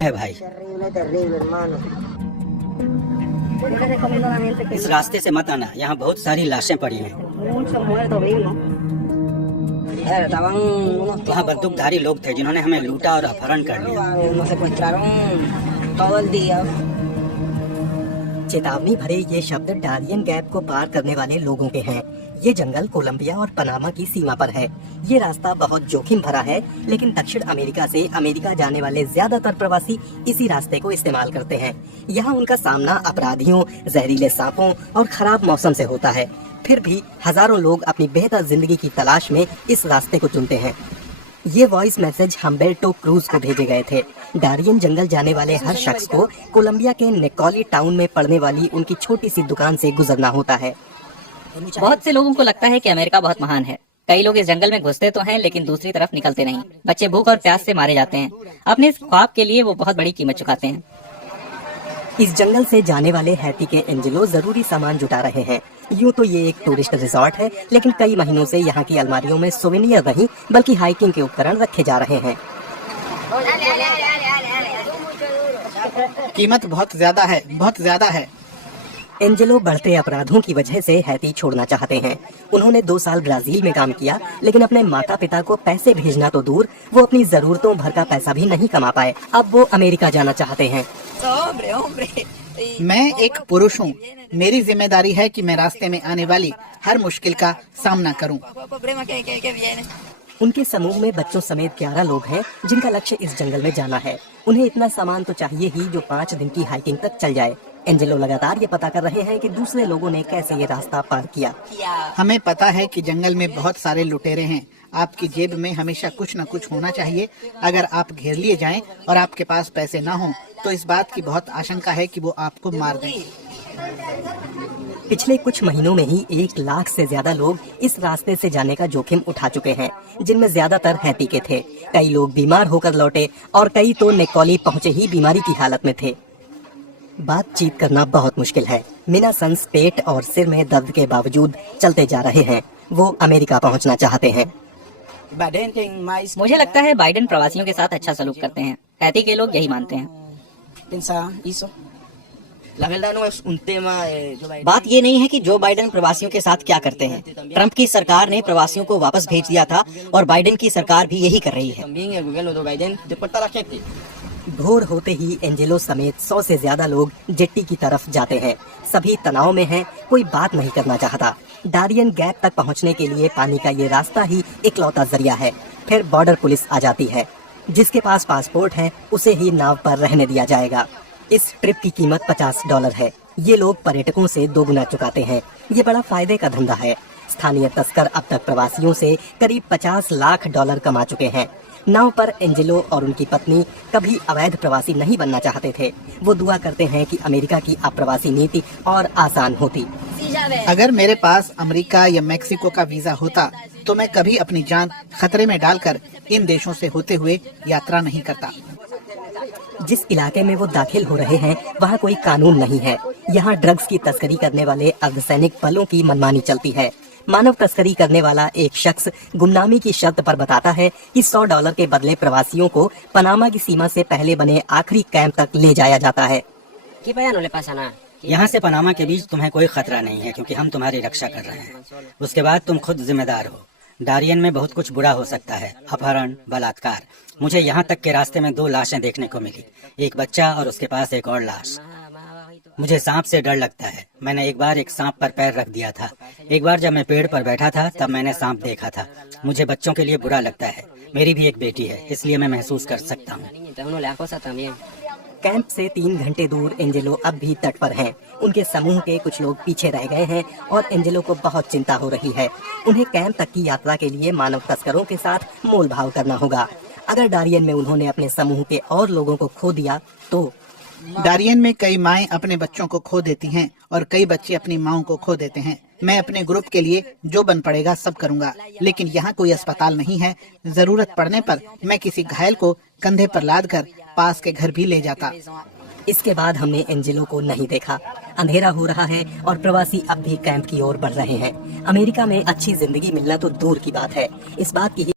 है भाई। Terrible, terrible, hermano. Yo le recomiendo a la gente que इस रास्ते से मत आना, यहाँ बहुत सारी लाशें पड़ी हैं। muchos muertos vimos. Estaban unos वहाँ बंदूकधारी लोग थे जिन्होंने हमें लूटा और अपहरण कर लिया। nos secuestraron todo el día. चेतावनी भरे ये शब्द डारियन गैप को पार करने वाले लोगों के हैं। ये जंगल कोलंबिया और पनामा की सीमा पर है। ये रास्ता बहुत जोखिम भरा है, लेकिन दक्षिण अमेरिका से अमेरिका जाने वाले ज्यादातर प्रवासी इसी रास्ते को इस्तेमाल करते हैं। यहाँ उनका सामना अपराधियों, जहरीले सांपों और खराब मौसम से होता है। फिर भी हजारों लोग अपनी बेहतर जिंदगी की तलाश में इस रास्ते को चुनते हैं। ये वॉइस मैसेज हम्बेल्टो क्रूज को भेजे गए थे। डारियन जंगल जाने वाले हर शख्स को कोलंबिया के नेकोली टाउन में पड़ने वाली उनकी छोटी सी दुकान से गुजरना होता है। बहुत से लोगों को लगता है कि अमेरिका बहुत महान है। कई लोग इस जंगल में घुसते तो हैं, लेकिन दूसरी तरफ निकलते नहीं। बच्चे भूख और प्यास से मारे जाते हैं। अपने इस ख्वाब के लिए वो बहुत बड़ी कीमत चुकाते हैं। इस जंगल से जाने वाले हैती के एंजेलो जरूरी सामान जुटा रहे हैं। यूँ तो ये एक टूरिस्ट रिजॉर्ट है, लेकिन कई महीनों से यहाँ की अलमारियों में सोवेनियर नहीं बल्कि हाइकिंग के उपकरण रखे जा रहे हैं। कीमत बहुत ज्यादा है, बहुत ज्यादा है। एंजेलो बढ़ते अपराधों की वजह से हैती छोड़ना चाहते हैं। उन्होंने 2 साल ब्राजील में काम किया, लेकिन अपने माता पिता को पैसे भेजना तो दूर, वो अपनी जरूरतों भर का पैसा भी नहीं कमा पाए। अब वो अमेरिका जाना चाहते हैं। मैं एक पुरुष हूँ। मेरी जिम्मेदारी है कि मैं रास्ते में आने वाली हर मुश्किल का सामना करूँ। उनके समूह में बच्चों समेत 11 लोग हैं जिनका लक्ष्य इस जंगल में जाना है। उन्हें इतना सामान तो चाहिए ही जो 5 दिन की हाइकिंग तक चल जाए। एंजेलो लगातार ये पता कर रहे हैं कि दूसरे लोगों ने कैसे ये रास्ता पार किया। हमें पता है कि जंगल में बहुत सारे लुटेरे हैं। आपकी जेब में हमेशा कुछ न कुछ होना चाहिए। अगर आप घेर लिए जाएं और आपके पास पैसे ना हों, तो इस बात की बहुत आशंका है कि वो आपको मार दें। पिछले कुछ महीनों में ही 1 लाख से ज्यादा लोग इस रास्ते से जाने का जोखिम उठा चुके हैं, जिनमें ज्यादातर हैती के थे। कई लोग बीमार होकर लौटे और कई तो नेकोली पहुंचे ही बीमारी की हालत में थे। बातचीत करना बहुत मुश्किल है। मिना सन्स पेट और सिर में दर्द के बावजूद चलते जा रहे हैं। वो अमेरिका पहुंचना चाहते हैं। मुझे लगता है बाइडेन प्रवासियों के साथ अच्छा सलूक करते हैं। हैती के लोग यही मानते हैं। बात ये नहीं है कि जो बाइडेन प्रवासियों के साथ क्या करते हैं। ट्रंप की सरकार ने प्रवासियों को वापस भेज दिया था और बाइडेन की सरकार भी यही कर रही है। भोर होते ही एंजेलो समेत 100 से ज्यादा लोग जेट्टी की तरफ जाते हैं। सभी तनाव में हैं, कोई बात नहीं करना चाहता। डारियन गैप तक पहुंचने के लिए पानी का ये रास्ता ही इकलौता जरिया है। फिर बॉर्डर पुलिस आ जाती है। जिसके पास पासपोर्ट है उसे ही नाव पर रहने दिया जाएगा। इस ट्रिप की कीमत $50 है। ये लोग पर्यटकों से 2 गुना चुकाते हैं। ये बड़ा फायदे का धंधा है। स्थानीय तस्कर अब तक प्रवासियों से करीब $50 लाख कमा चुके हैं। नाव पर एंजेलो और उनकी पत्नी कभी अवैध प्रवासी नहीं बनना चाहते थे। वो दुआ करते हैं कि अमेरिका की अप्रवासी नीति और आसान होती। अगर मेरे पास अमेरिका या मेक्सिको का वीजा होता, तो मैं कभी अपनी जान खतरे में डालकर इन देशों से होते हुए यात्रा नहीं करता। जिस इलाके में वो दाखिल हो रहे हैं वहाँ कोई कानून नहीं है। यहाँ ड्रग्स की तस्करी करने वाले अर्धसैनिक बलों की मनमानी चलती है। मानव तस्करी करने वाला एक शख्स गुमनामी की शर्त पर बताता है कि $100 के बदले प्रवासियों को पनामा की सीमा से पहले बने आखिरी कैंप तक ले जाया जाता है। यहाँ से पनामा के बीच तुम्हें कोई खतरा नहीं है, क्योंकि हम तुम्हारी रक्षा कर रहे हैं। उसके बाद तुम खुद जिम्मेदार हो। डारियन में बहुत कुछ बुरा हो सकता है, अपहरण, बलात्कार। मुझे यहाँ तक के रास्ते में 2 लाशें देखने को मिली, एक बच्चा और उसके पास एक और लाश। मुझे सांप से डर लगता है। मैंने एक बार एक सांप पर पैर रख दिया था। एक बार जब मैं पेड़ पर बैठा था तब मैंने सांप देखा था। मुझे बच्चों के लिए बुरा लगता है। मेरी भी एक बेटी है, इसलिए मैं महसूस कर सकता हूँ। कैंप से 3 घंटे दूर एंजेलो अब भी तट पर हैं। उनके समूह के कुछ लोग पीछे रह गए हैं और एंजेलो को बहुत चिंता हो रही है। उन्हें कैंप तक की यात्रा के लिए मानव तस्करों के साथ मोल भाव करना होगा। अगर डारियन में उन्होंने अपने समूह के और लोगों को खो दिया तो डारियन में कई माएं अपने बच्चों को खो देती हैं और कई बच्चे अपनी माओं को खो देते हैं। मैं अपने ग्रुप के लिए जो बन पड़ेगा सब करूंगा, लेकिन यहाँ कोई अस्पताल नहीं है। जरूरत पड़ने पर मैं किसी घायल को कंधे पर लादकर पास के घर भी ले जाता। इसके बाद हमने एंजेलो को नहीं देखा। अंधेरा हो रहा है और प्रवासी अब भी कैंप की ओर बढ़ रहे हैं। अमेरिका में अच्छी जिंदगी मिलना तो दूर की बात है, इस बात की